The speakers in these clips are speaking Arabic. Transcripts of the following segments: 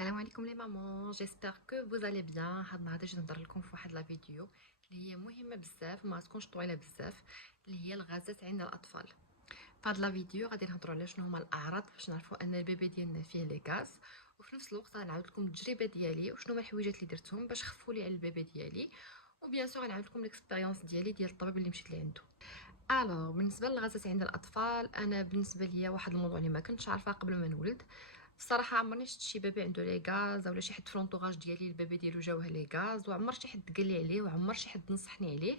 السلام عليكم لي مامون، جيسبر كو فوز الي بيان. هاد النهار جيت نهضر لكم في واحد لا فيديو اللي هي مهمه بزاف وما تكونش طويله بزاف، اللي هي الغازات عند الاطفال. في هاد لا فيديو غادي نهضروا على شنو هما الاعراض باش نعرفوا ان البيبي ديالنا فيه لي غاز، وفي نفس الوقت غنعاود لكم التجربه ديالي وشنو هما الحويجات اللي درتهم باش خفوا لي على البيبي ديالي، وبيان سور غنعاود لكم ليكسبيريونس ديالي ديال الطبيب اللي مشيت لعنده. الوغ بالنسبه للغازات عند الاطفال، انا بالنسبه ليا واحد الموضوع اللي ما كنتش عارفه قبل ما نولد. الصراحه عمرني شفت شي بيبي عنده لي غاز ولا شي حد في لونطوغاج ديالي البيبي ديالو جاوه لي غاز، وعمر شي حد قال لي عليه وعمر شي حد نصحني عليه.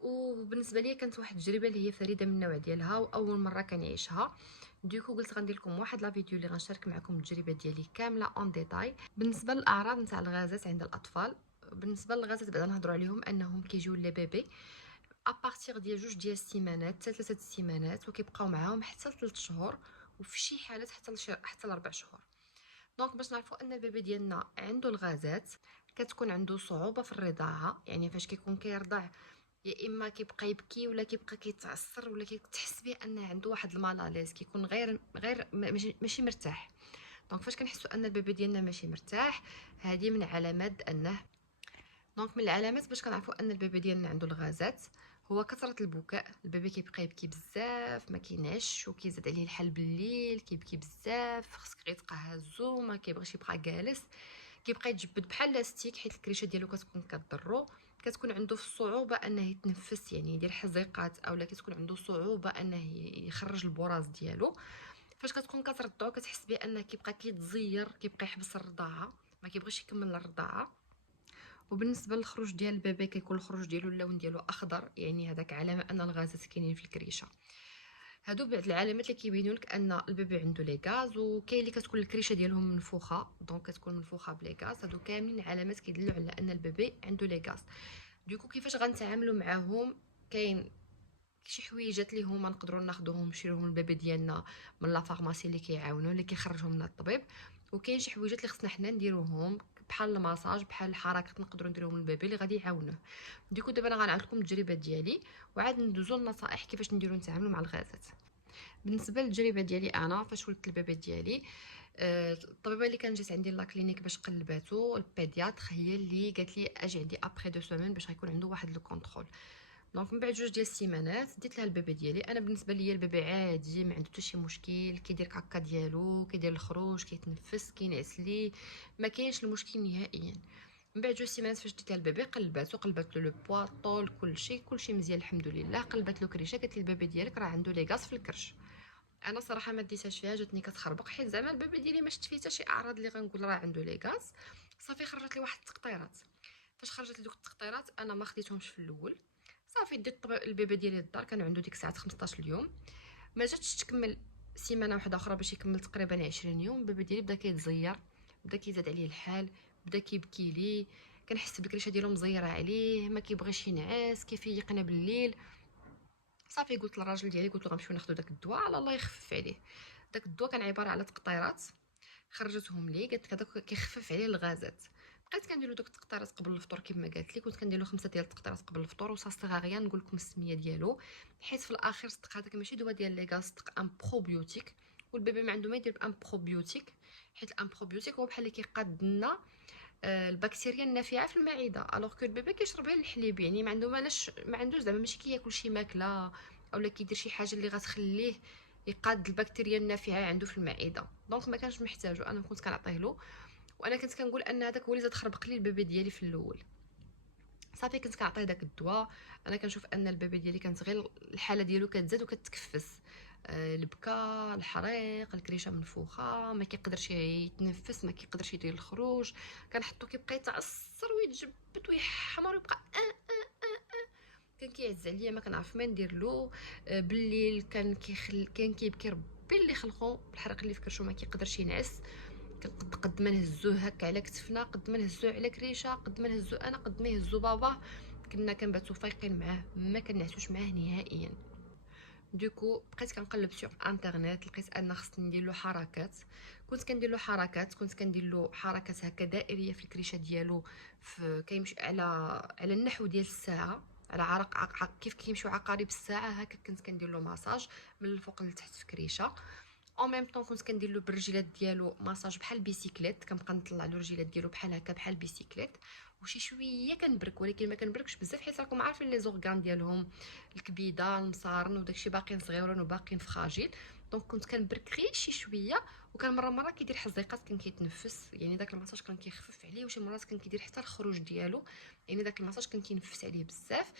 وبالنسبه لي كانت واحد التجربه اللي هي فريده من النوع ديالها واول مره كنعيشها. دوكو قلت غندير لكم واحد لا فيديو اللي غنشارك معكم التجربه ديالي كامله اون ديتاي بالنسبه للاعراض نتاع الغازات عند الاطفال. بالنسبه للغازات بعدا نهضروا عليهم انهم كيجيو لي بيبي ابارتيغ ديال ديال السيمانات حتى 3 السيمانات، وكيبقاو معاهم حتى 3 شهور، وفي شي حالات حتى 4 شهور. دونك باش نعرفوا ان البيبي ديالنا عنده الغازات، كتكون عنده صعوبه في الرضاعه، يعني فاش كيكون كيرضع يا اما كيبقى يبكي ولا كيبقى كيتعصر ولا كتحس به ان عنده واحد المالاليز، كيكون غير ماشي مرتاح. دونك فاش كنحسوا ان البيبي ديالنا ماشي مرتاح، هذه من علامات انه. دونك من العلامات باش كنعرفوا ان البيبي ديالنا عنده الغازات هو كثره البكاء. البيبي كيبقى يبكي بزاف، ما كينعش وكيزاد عليه الحال بالليل، كيبكي بزاف، خصك غير تبقى هازو، ما كيبغيش يبقى جالس، كيبقى يتجبد بحال لاستيك حيت الكريشه ديالو كتكون كضرو. كتكون عنده الصعوبه انه يتنفس، يعني يدير حزيقات، اولا كتكون عنده صعوبه انه يخرج البراز ديالو. فاش كتكون كترضعو كتحس بانه كيبقى كيتزير، كيبقى يحبس الرضاعه، ما كيبغيش يكمل الرضاعه. وبالنسبه للخروج ديال البيبي كيكون الخروج ديالو اللون ديالو اخضر، يعني هذاك علامه ان الغازات كاينين في الكريشه. هادو بعض العلامات اللي كيبينوا لك ان البيبي عنده لي غاز. وكاين اللي كتكون الكريشه ديالهم منفوخه، دونك كتكون منفوخه بلي غاز. هادو كاملين علامات كيدلوا على ان البيبي عنده لي غاز. دوكو كيفاش غنتعاملوا معاهم؟ كاين شي حويجات اللي هما نقدروا ناخذوهم نشريوهم للبيبي ديالنا من لا فارماسي اللي كيعاونوا، اللي كيخرجهم لنا الطبيب. وكاين شي حويجات اللي خصنا حنا نديروهم بحال الماساج، بحال الحركات نقدروا نديروهم للبيبي اللي غادي يعاونوه. ديكو دابا انا غنعاود لكم التجربه ديالي وعاد ندوزو للنصائح كيفاش نديرو نتعاملوا مع الغازات. بالنسبه للتجربه ديالي انا فاش ولدت البيبي ديالي، الطبيبه اللي كان جات عندي لا كلينيك باش قلباتو، البيدياتر، هي اللي قالت لي اجي عندي ابري 2 سيمين باش غيكون عنده واحد لو كونترول. دونك من بعد 2 ديال السيمانات ديت لها البيبي ديالي. انا بالنسبه ليا البيبي عادي، ما عنده حتى شي مشكل، كيدير كاكا ديالو، كيدير الخروج، كيتنفس، كينعس لي، ما كاينش المشكل نهائيا. من بعد 2 سيمانات فاش ديت لها البيبي قلباتو، قلبت له لو بوا طول كلشي مزيان الحمد لله. قلبت له كريشه، قالت لي البيبي ديالك راه عنده لي غاز في الكرش. انا صراحه ما ديتهاش فيها، جاتني كتخربق حيت زعما البيبي ديالي ما شفت فيه حتى شي اعراض اللي غنقول راه عنده لي غاز. صافي خرجت لي واحد التقطيرات. فاش خرجت لي دوك التقطيرات انا ما خديتهمش في الاول. صافي ديت البيبي ديالي للدار، كان عنده ديك الساعات 15 اليوم. ما جاتش تكمل سيمانه واحده اخرى باش يكمل تقريبا 20 يوم، البيبي ديالي بدا كيتزير، بدا كيزاد عليه الحال، بدا كيبكي لي، كنحس بالكريشه ديالو مزيره عليه، ما كيبغيش ينعس، كيفيقنا بالليل. صافي قلت للراجل ديالي، قلت له غنمشيو ناخذ داك الدواء على الله يخفف عليه. داك الدواء كان عباره على تقطيرات، خرجتهم لي، قالت لك هذاك كيخفف عليه الغازات. بقيت كندير له دوك التقطيرات قبل الفطور كما قالت لي، كنت كندير له 5 ديال التقطيرات قبل الفطور. وصا غيان نقول لكم السميه ديالو، حيت في الاخير صدق هذاك ماشي دواء ديال لي غاز، صدق ان بروبيوتيك، والبيبي ما عنده ما يدير بان بروبيوتيك، حيت الان بروبيوتيك هو بحال اللي كيقاد لنا البكتيريا النافعه في المعده، الوغ كو البيبي كيشرب غير الحليب، يعني ما عندوش زعما ماشي كياكل شي ماكله اولا كيدير شي حاجه اللي غتخليه يقاد البكتيريا النافعه عنده في المعده. دونك ما كانش محتاجو، انا كنت كنعطيه له. وانا كنت كنقول ان هذاك هو اللي زاد خربق لي البيبي ديالي في الاول. صافي كنت كنعطيه داك الدواء. انا كنشوف ان البيبي ديالي كانت غير الحاله ديالو كتزاد وكتكفس، البكا، الحريق، الكريشه منفوخه، ما كيقدرش يتنفس، ما كيقدرش يدير الخروج. كنحطو كيبقى يتعصر ويتجبد ويحمر ويبقى كان كيعز عليا، ما كنعرف ما ندير له. بالليل كان كيبكي، ربي اللي خلقو بالحرق اللي في كرشو، ما كيقدرش ينعس. قد ما نهزوه هكا على كتفنا، قد ما نهزوه على كريشه، قد ما نهزو انا، قد ما يهزو بابا، كنا كنباتو فايقين معاه، ما كنعسوش معاه نهائيا. دوكو بقيت كنقلب سوغ انترنيت، لقيت ان خصني ندير له حركات. كنت كندير له حركات هكا دائريه في الكريشه ديالو، كيمشي على النحو ديال الساعه، على كيف كيمشيو عقارب الساعه هكا. كنت كندير له مساج من الفوق لتحت في كريشه. اون ميم طون كنت كندير له بالرجلات ديالو ماساج بحال البيسيكليت، كنبقى نطلع له الرجلات ديالو بحال هكا بحال البيسيكليت، وشي شويه كنبرك، ولكن ما كنبركش بزاف حيت راكم عارفين لي زورغان ديالهم، الكبيده المصارن وداكشي باقيين صغيورين وباقيين فخاجيل. دونك كنت كنبرك غير شي شويه، وكان مره كيدير حزيقات، كان كيتنفس، يعني داك الماساج كان كيخفف عليه، وشي مرات كان كيدير حتى الخروج ديالو، يعني داك الماساج كان كينفس عليه بزاف.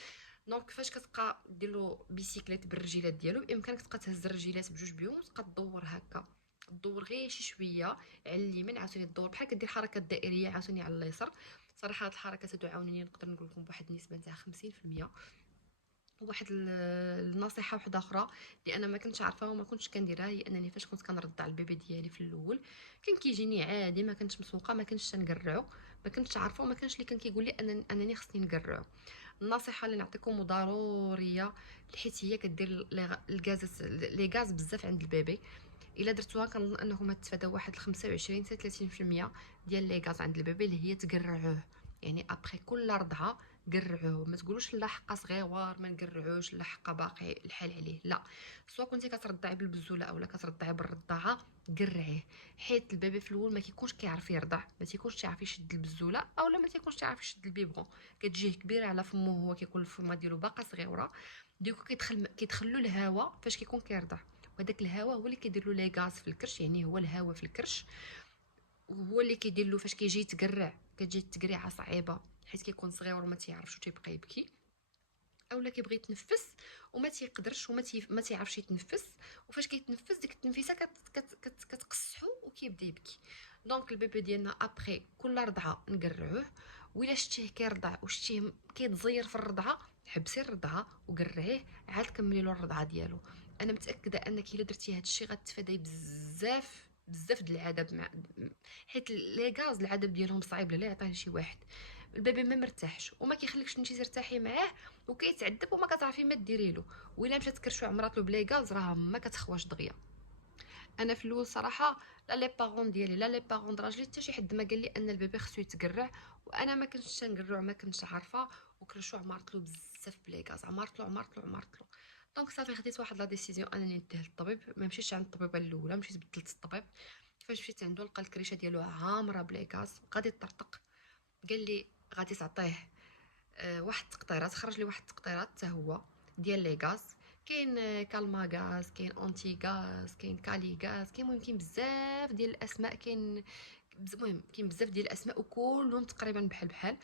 دونك فاش كتبقى دير له بيسيكليت بالرجيلات ديالو، بامكانك تبقى تهز الرجيلات بجوج بيهم وتبقى تدور هكا، تدور غير شي شويه على اليمين، عاوتاني تدور بحال كدير حركات دائريه عاوتاني على اليسار. صراحه هاد الحركات تعاونني، نقدر نقول لكم بواحد النسبه تاع 50%. وواحد النصيحه واحده اخرى اللي انا ما كنتش عارفاها وما كنتش كنديرها، هي انني فاش كنت كنرضع البيبي ديالي في الاول، كان كيجيني عادي، ما كنتش مسوقه، ما كنتش تنقرعو، ما كنتش عارفه، وما كانش اللي كان كيقول لي انني خصني نقرعو. النصيحه اللي نعطيكم ضروريه، حيت هي كدير لي غاز بزاف عند البيبي. الا درتوها كنظن انكم غتتفاداو واحد 25 حتى 30% ديال لي غاز عند البيبي، اللي هي تقرعوه. يعني ابخي كل رضعه قرعوه، ما تقولوش لا حقه صغيور ما نقرعوش، لا حقه باقي الحال عليه، لا. سواء كنتي كترضعي بالبزوله اولا كترضعي بالرضاعه، قرعيه، حيت البيبي في الاول ما كيكونش كيعرف يرضع، ما تيكونش تعرف يشد البزوله اولا ما تيكونش تعرف يشد البيبغون، كتجيه كبيره على فمه، هو كيكون الفمه ديالو باقا صغيره، ديكو كيدخلوا الهواء فاش كيكون كيرضع، وهداك الهواء هو اللي كيدير له لي غاز في الكرش، يعني هو الهواء في الكرش، وهو اللي كيدير له فاش كيجي يتقرع، كتجي التقريعه صعيبه حيت كيكون صغير وما تيعرفش وتيبقى يبكي، اولا كيبغي يتنفس وما تيقدرش ما تيعرفش يتنفس، وفاش كيتنفس ديك التنفيسه كتقصحو وكيبدا يبكي. دونك البيبي ديالنا ابخي كل رضعه نقرعوه، وإلا شتيه كيرضع وشتيه كيتزير في الرضعه، حبسي الرضعه وقرعيه، عاد كملي له الرضعه ديالو. انا متاكده انك الا درتي هذا الشيء غتفاداي بزاف بزاف د العذاب، حيت لي غاز العذاب ديالهم صعيب لا يعطيه شي واحد. البيبي ما مرتاحش وما كيخليكش انتي ترتاحي معاه، وكيتعذب وما كتعرفي ما ديري له، وإلا مشات تكرشو عمراتلو بلي غاز راه ما كتخواش دغيا. انا في الاول صراحه لا لي بارون ديالي لا لي بارون دراجلي حتى شي حد ما قال لي ان البيبي خصو يتقرع، وانا ما كنتش تنقرع، ما كنتش عارفه، وكرشو عمرتلو بزاف بلي غاز، عمرتلو. دونك صافي خديت واحد لا ديسيزيون انني نديه للطبيب، ما مشيتش عند الطبيبه الاولى، مشيت بدلت الطبيب. فاش مشيت عنده لقى الكريشه ديالو عامره بلي غاز، غادي طرطق، قال لي غادي تعطيه واحد التقطيرات، خرج لي واحد التقطيرات حتى هو ديال لي غاز، كاين كالما غاز، كاين اونتي غاز، كاين كالي غاز، كاين المهم كاين بزاف ديال الاسماء، المهم كاين بزاف ديال الاسماء وكلهم تقريبا بحال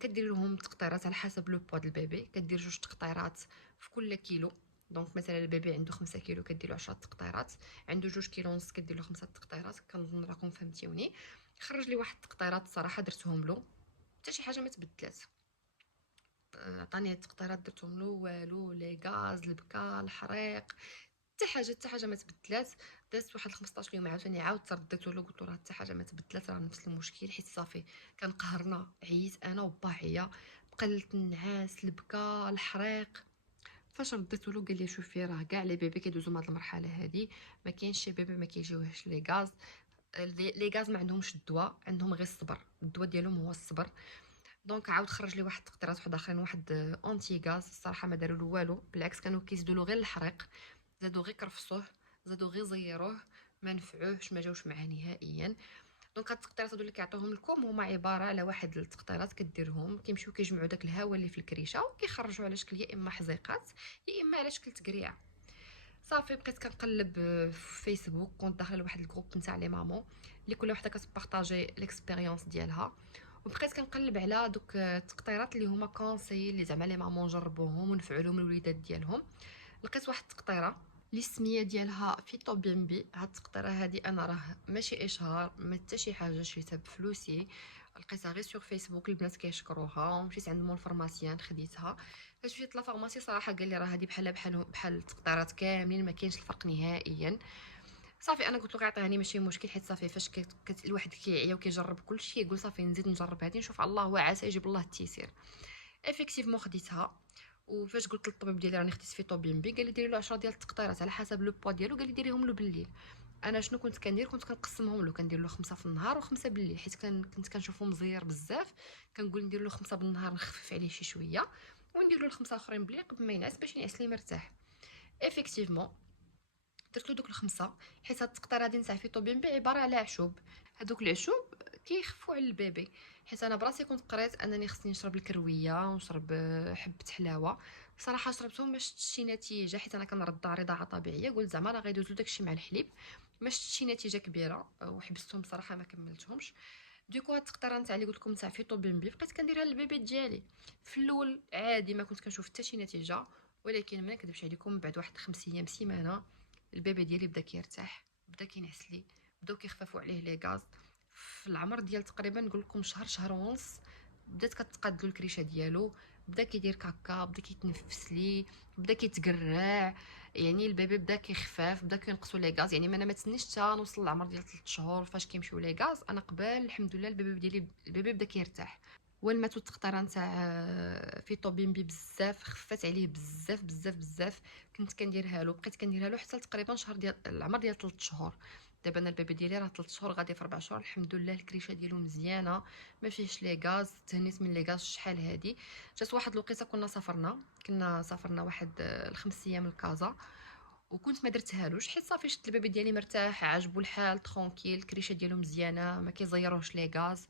كدير لهم تقطيرات على حسب لو بوا ديال البيبي، كدير جوج تقطيرات في كل كيلو. دونك مثلا البيبي عنده 5 كيلو كدير له 10 تقطيرات، عنده 2 كيلو ونص كدير له 5 تقطيرات، كنظن راكم فهمتيوني. خرج لي واحد التقطيرات الصراحه درتهم له، حتى شي حاجه ما تبدلات، عطاني التقطيرات درتهم له والو، لي غاز، البكا، الحريق، حتى حاجه ما تبدلات. دازت واحد 15 يوم عاوتاني عاودت رديته له، قلت له راه حتى حاجه ما تبدلات، راه نفس المشكل، حيت صافي كان قهرنا، عييت انا وبا عيا، قلت النعاس، البكا، الحريق. فاش رديته له قال لي شوفي راه كاع لي بيبي كيدوزوا من هذه المرحله هذه، ما كاينش شي بيبي ما كيجيوهش لي غاز، لي غاز ما عندهمش الدواء، عندهم غير الصبر، الدواء ديالهم هو الصبر. دونك عاود خرج لي واحد التقطيرات واحد اخرين، واحد اونتي غاز، الصراحه ما داروا له والو، بالعكس كانوا كيزيدوا له غير الحريق، زادوا غير كرفصوه، زادوا غير زيروه، ما نفعوهش، ما جاوش معاه نهائيا. دونك هاد التقطيرات هادو اللي كيعطيوهم لكم هما عباره على واحد التقطيرات كديرهم، كيمشيو كيجمعوا داك الهواء اللي في الكريشه وكيخرجوا على شكل يا اما حزيقات يا اما على شكل تقريعه. صافي بقيت كنقلب في فيسبوك، كنت داخله لواحد الجروب نتاع لي مامون اللي كل وحده كتبارطاجي ليكسبيريونس ديالها، وبقيت كنقلب على دوك التقطيرات اللي هما كونساي اللي زعما لي مامون جربوهم ونفعوا لهم الوليدات ديالهم. لقيت واحد التقطيره اللي السميه ديالها فيتو بيمبي، هاد التقطيره هادي انا راه ماشي اشهار، ما حتى شي حاجه شريتها بفلوسي، لقيتها غير سور فيسبوك، البنات كيشكروها، ومشيت عند مول فارماسيان خديتها. فاش مشيت لا فارماسي صراحه قال لي راه هادي بحال التقطيرات كاملين، ما كاينش الفرق نهائيا. صافي انا قلت له عطيهاني ماشي مشكل، حيت صافي فاش الواحد كيعيا وكيجرب كلشي يقول صافي نزيد نجرب هادي نشوف الله وعسى يجيب الله التيسير. افيكتيفمون خديتها، وفاش قلت للطبيب ديالي راني خديت فيتو بيمبي، قال لي ديري له 10 ديال التقطيرات على حسب لو بوا ديالو، قال لي ديريهم له بالليل. انا شنو كنت كندير، كنت كنقسمهم له، كندير له 5 في النهار و5 بالليل، حيت كنت كنشوفو مزير بزاف، كنقول ندير له 5 بالنهار نخفف عليه شي شويه، وندير له الخمسه الاخرين بالليل قبل ما ينعس باش ينعس لي مرتاح. افيكتيفمون درت له دوك الخمسه، حيت هاد التقطيره هادي نتاع فيتو بيمبي عباره على عشوب. هادوك العشوب كيخفوا على البيبي، حيت انا براسي كنت قريت انني خصني نشرب الكرويه ونشرب حبه حلاوه. صراحه شربتهم ما شفتش شي نتيجه، حيت انا كنرضع رضاعه طبيعيه، قلت زعما راه غيدوزو داكشي مع الحليب. ما شفتش شي نتيجه كبيره وحبستهم بصراحه ما كملتهمش. دوكو هاد التقطيره نتاع اللي قلت لكم تاع فيتو بيمبي بقيت كنديرها للبيبي ديالي. في الاول عادي ما كنت كنشوف حتى شي نتيجه، ولكن ما نكذبش عليكم بعد واحد 5 ايام سيمانه البيبي ديالي بدا كيرتاح، بدا كينعس لي، بداو كيخففوا عليه لي غاز. في العمر ديال تقريبا نقول لكم شهر شهر ونص بدات كتقاد له الكريشه ديالو، بدا كيدير كاكا، بدا كيتنفس لي، بدا كيتقرع. يعني البيبي بدا كيخفاف، بدا كينقصوا لي غاز. يعني انا ما تسنيش حتى نوصل للعمر ديال 3 شهور فاش كيمشيو لي غاز، انا قبل الحمد لله البيبي ديالي بدا كيرتاح. ولماتو التقطيره نتاع فيتو بيمبي بزاف، خفات عليه بزاف بزاف بزاف. كنت كنديرها له، بقيت كنديرها له حتى تقريبا شهر ديال العمر ديال 3 شهور. دابا انا البيبي ديالي راه 3 شهور غادي في 4 شهور، الحمد لله الكريشه ديالو مزيانه، ما فيهش لي غاز. تهنيت من لي غاز شحال هادي. جات واحد الوقيته كنا سافرنا واحد الخمس ايام لكازا، وكنت ما درتهالوش حيت صافي شفت البيبي ديالي مرتاح عاجبو الحال ترونكيل، الكريشه ديالو مزيانه ما كيزيروش لي غاز.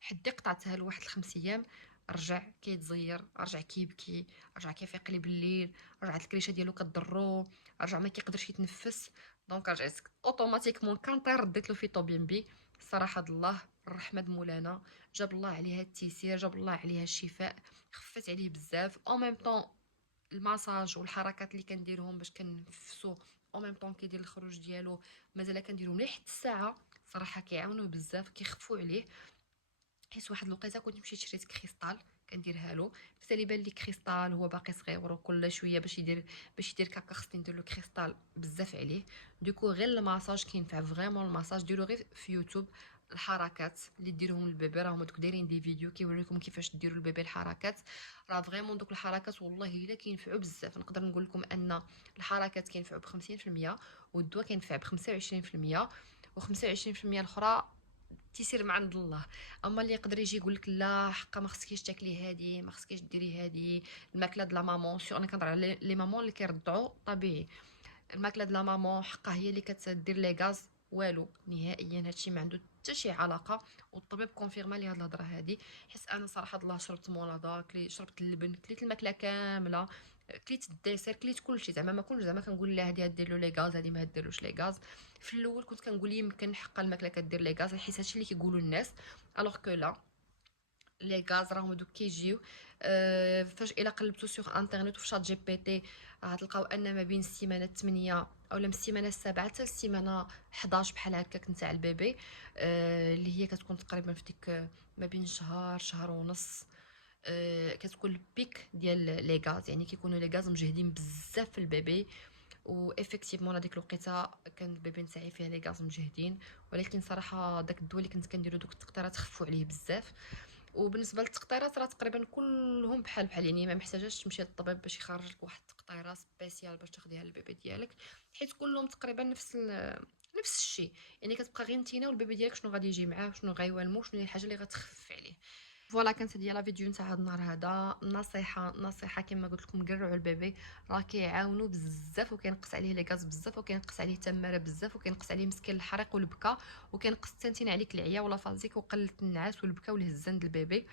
حدي قطعتها له واحد الخمس ايام، رجع كيتزير، رجع كيبكي، رجع كيفيق لي بالليل، رجعت الكريشه ديالو كضرو، رجع ما كيقدرش يتنفس. دونك رجعت اوتوماتيكمون كنطير رديت له فيتو بيمبي. الصراحه د الله الرحمه د مولانا، جاب الله عليها التيسير، جاب الله عليها الشفاء، خفت عليه بزاف. او ميم طون الماساج والحركات اللي كنديرهم باش كنفسو او ميم طون كيدير الخروج ديالو، مازال كنديرهم ليه حتى الساعه. صراحه كيعاونوا بزاف، كيخفوا عليه. حيت واحد الوقيته كنت مشيت شريت كريستال كنديرها له، بس اللي بان لي كريستال هو باقي صغير وكل شويه باش يدير كاكا خصني ندير له كريستال بزاف عليه. دوكو غير الماساج كينفع فريمون. الماساج ديروا غير في يوتيوب الحركات اللي ديرهم للبيبي، راهم دوك دايرين دي فيديو كيوريكم كيفاش ديروا للبيبي الحركات. راه فريمون دوك الحركات والله الا كينفعوا بزاف. نقدر نقول لكم ان الحركات كينفعوا ب 50%، والدواء كينفع ب 25%، و25% الاخرى تيسير من عند الله. اما اللي يقدر يجي يقول لك لا حقا ما خصكيش تاكلي هادي، ما خصكيش ديري هادي الماكله د لا مامون، سيغ انا كنهضر على لي مامون اللي كيرضعوا طبيعي، الماكله د لا مامون حقا هي اللي كتدير لي غاز. والو نهائيا هادشي ما عنده حتى شي علاقه، والطبيب كونفيرما لي هاد الهضره هادي. حيت انا صراحه الله شربت مونادا، شربت اللبن، كليت الماكله كامله، كليت الديسير، كليت كلشي. زعما ما كنتش زعما كنقول لا هادي دير له لي غاز، هادي ما ديرلوش لي غاز. في الاول كنت كنقول يمكن حقا الماكله كدير لي غاز حيت هادشي اللي كيقولوا الناس، الوغ كو لا. لي غاز راهم دوك كيجيو فاش الا قلبتو سوغ انترنت وفي شات جي بي تي غتلقاو ان ما بين السيمانه 8 اولا من السيمانه 7 حتى السيمانه 11 بحال هكاك نتاع البيبي، اللي هي كتكون تقريبا في ديك ما بين شهر شهر ونص. كتكون البيك ديال لي غاز، يعني كيكونوا لي غاز مجهدين بزاف في البيبي. و افكتيفمون هذيك الوقيته كان البيبي نتاعي فيه لي غاز مجهدين، ولكن صراحه داك الدواء اللي كنت كنديرو دوك التقطيرات خفوا عليه بزاف. وبالنسبه للتقطيرات راه تقريبا كلهم بحال بحال، يعني ما محتاجاش تمشي للطبيب باش يخرج لك واحد التقطيره سبيسيال باش تاخديها للبيبي ديالك، حيت كلهم تقريبا نفس الشيء. يعني كتبقى غير نتينا والبيبي ديالك شنو غادي يجي معاه، شنو غيوالمو، شنو هي الحاجه اللي غتخفف عليه. فوالا كانت هادي لا فيديو نتاع هاد النهار هذا. نصيحه كما قلت لكم قرعوا البيبي، راه كيعاونوا بزاف وكينقص عليه لي غاز بزاف وكينقص عليه التماره بزاف وكينقص عليه مسكين الحريق والبكا، وكينقص تنتين عليك العيا ولا فازيك وقلت النعاس والبكا والهزان د البيبي.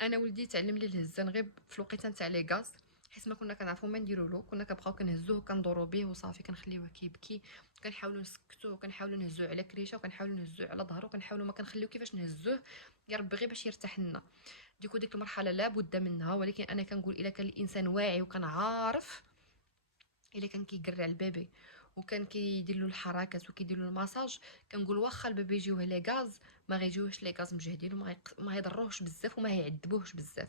انا ولدي تعلم لي الهزان غير في الوقيته نتاع لي غاز، حيت ما كنا كنعرفوا ما نديروا له، كنا كنبقاو كنهزوه وكندورو به وصافي كنخليوه كيبكي، كنحاولوا نسكتوه وكنحاولوا نهزوه على كريشه وكنحاولوا نهزوه على ظهره وكنحاولوا ما كنخليو كيفاش نهزوه يا ربي غير باش يرتاح لنا. ديك المرحله لابد منها، ولكن انا كنقول الا كان الانسان واعي وكان عارف، الا كان كيقرع البيبي وكان كيدير له الحركات وكيدير له الماساج، كنقول واخا البيبي يجيوه لي غاز ما غيجيوهش لي غاز مجهدين وما يضروهش بزاف وما هيعذبوهش بزاف.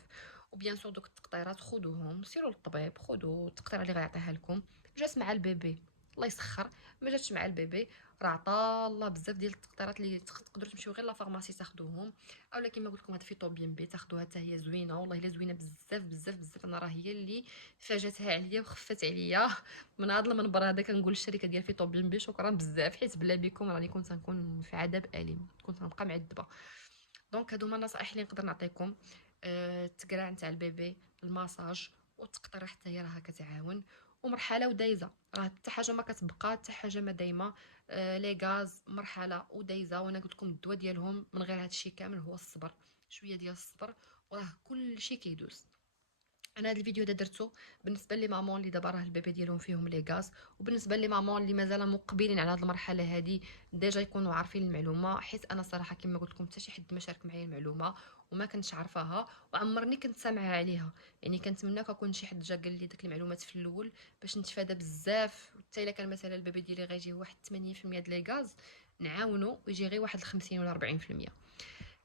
وبيان سور دوك التقطيرات خذوهم سيروا للطبيب، خذوا التقطيره اللي غيعطيها لكم جات مع البيبي الله يسخر، ما جاتش مع البيبي راه عطا الله بزاف ديال التقطيرات اللي تقدروا تمشيو غير لا فارماسي تاخذوهم، اولا كما قلت لكم هاد فيتو بي ام بي تاخذوها حتى هي زوينه والله الا زوينه بزاف بزاف بزاف. انا راه هي اللي فاجاتها عليا وخفت عليا من هذا المنبر هذا. كنقول الشركه ديال فيتو بي ام بي شكرا بزاف، حيت بلا بكم راني كنت غنكون في عذاب اليم، كنت غنبقى معذبه. دونك هادو هما النصائح اللي نقدر نعطيكم. التقرع نتاع البيبي، الماساج والتقطيره حتى هي راها كتعاون. ومرحله ودايزه، راه حتى حاجه ما كتبقى، حتى حاجه ما دايمه. لي غاز مرحله ودايزه، وانا قلت لكم الدواء ديالهم من غير هادشي كامل هو الصبر، شويه ديال الصبر وراه كلشي كيدوز. انا هذا الفيديو هذا درته بالنسبه لي مامون اللي دابا راه البيبي ديالهم فيهم لي غاز، وبالنسبه لي مامون اللي مازال مقبلين على هذه المرحله هذه ديجا يكونوا عارفين المعلومه، حيت انا صراحه كما قلت لكم حتى شي حد ما شارك معايا المعلومه وما كنتش عارفاها وعمرني كنت سامعه عليها. يعني كنتمنى كون شي حد جا قال لي ديك المعلومات في الاول باش نتفادى بزاف، حتى الا كان مثلا البيبي ديالي غيجي واحد 80% د لي غاز نعاونو ويجي غير واحد 50 ولا 40%.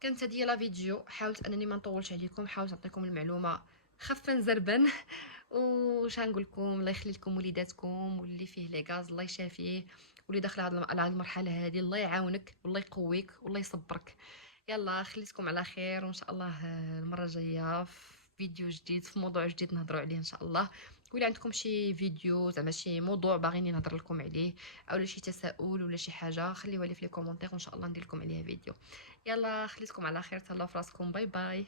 كانت هذه لا فيديو، حاولت انني ما نطولش عليكم، حاولت نعطيكم المعلومه خفا زربا وش نقول لكم، الله يخلي لكم وليداتكم واللي فيه لي غاز الله يشافيه، واللي داخل على هذه المرحله هذه الله يعاونك والله يقويك والله يصبرك. يلا خليتكم على خير، وان شاء الله المره الجايه في فيديو جديد في موضوع جديد نهضروا عليه ان شاء الله. ولا عندكم شي فيديو زعما شي موضوع باغيني نهضر لكم عليه او شي تساؤل ولا شي حاجه خليوها لي في لي كومونتير وان شاء الله ندير لكم عليها فيديو. يلا خليتكم على خير، تهلاو في راسكم، باي باي.